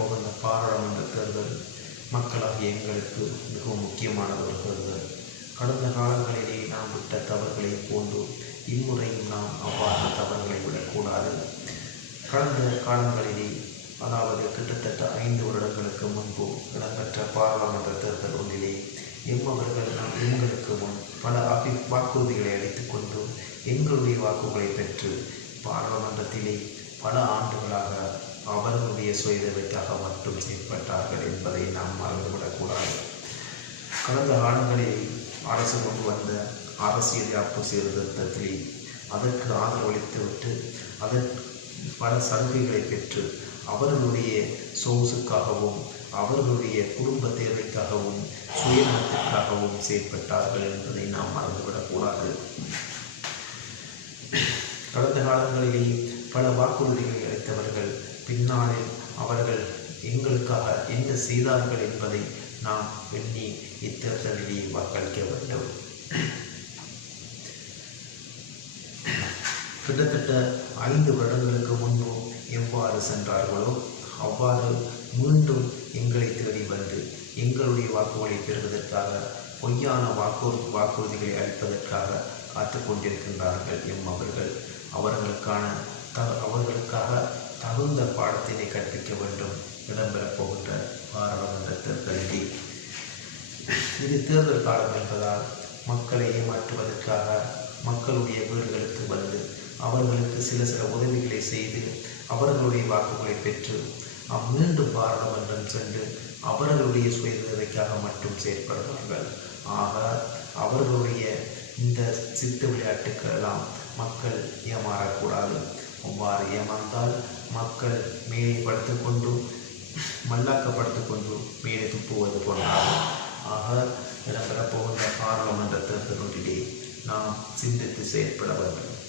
பாராளுமன்ற தேர்தல் மக்களாகிய எங்களுக்கு மிகவும் முக்கியமானது ஒரு தேர்தல். கடந்த காலங்களிலே நாம் விட்ட தவறுகளை போன்று இம்முறையும் நாம் அவ்வாறு தவறுகளை விடக்கூடாது. கடந்த காலங்களிலே அதாவது கிட்டத்தட்ட ஐந்து வருடங்களுக்கு முன்பு இடம்பெற்ற பாராளுமன்ற தேர்தல் ஒன்றிலே எம்மவர்கள் நாம் எங்களுக்கு முன் பல அபி வாக்குறுதிகளை அளித்துக் கொண்டு எங்களுடைய வாக்குகளை பெற்று பாராளுமன்றத்திலே பல ஆண்டுகளாக அவர்களுடைய சுயதேவைக்காக மட்டும் செயல்பட்டார்கள் என்பதை நாம் மறந்துவிடக்கூடாது. கடந்த காலங்களில் அரசு கொண்டு வந்த அரசியல் யாப்பு சீர்திருத்தத்திலே அதற்கு ஆதரவளித்துவிட்டு அதன் பல சலுகைகளை பெற்று அவர்களுடைய சொகுசுக்காகவும் அவர்களுடைய குடும்ப தேவைக்காகவும் சுயநலத்திற்காகவும் செயற்பட்டார்கள் என்பதை நாம் மறந்துவிடக்கூடாது. கடந்த காலங்களிலே பல வாக்குறுதிகளை அளித்தவர்கள் பின்னாளில் அவர்கள் எங்களுக்காக என்ன செய்தார்கள் என்பதை நாம் எண்ணி இத்தேர்தலிலே வாக்களிக்க வேண்டும். கிட்டத்தட்ட ஐந்து வருடங்களுக்கு முன்பு எவ்வாறு சென்றார்களோ அவ்வாறு மீண்டும் எங்களை தேடி வந்து எங்களுடைய வாக்குகளை பெறுவதற்காக பொய்யான வாக்கு வாக்குறுதிகளை அளிப்பதற்காக காத்து கொண்டிருக்கின்றார்கள் எம் அவர்கள். அவர்களுக்கான த அவர்களுக்காக தகுந்த பாடத்தினை கற்பிக்க வேண்டும். இடம்பெறப் போகின்ற பாராளுமன்ற தேர்தலில் இது தேர்தல் காலம் என்பதால் மக்களை ஏமாற்றுவதற்காக மக்களுடைய வீடுகளுக்கு வந்து அவர்களுக்கு சில சில உதவிகளை செய்து அவர்களுடைய வாக்குகளை பெற்று மீண்டும் பாராளுமன்றம் சென்று அவர்களுடைய சுயதேவைக்காக மட்டும் செயற்படுவார்கள். ஆக அவர்களுடைய இந்த சித்து விளையாட்டுக்கள் எல்லாம் மக்கள் ஏமாறக்கூடாது. அவ்வாறு ஏமாந்தால் மக்கள் மேலே படுத்துக்கொண்டு மல்லாக்கப்படுத்து கொண்டு மேலே துப்புவது போன்றாகும் ஆக இடம்பெறப் போகின்ற பாராளுமன்ற தேர்தல் நாம் சிந்தித்து செயற்பட வேண்டும்.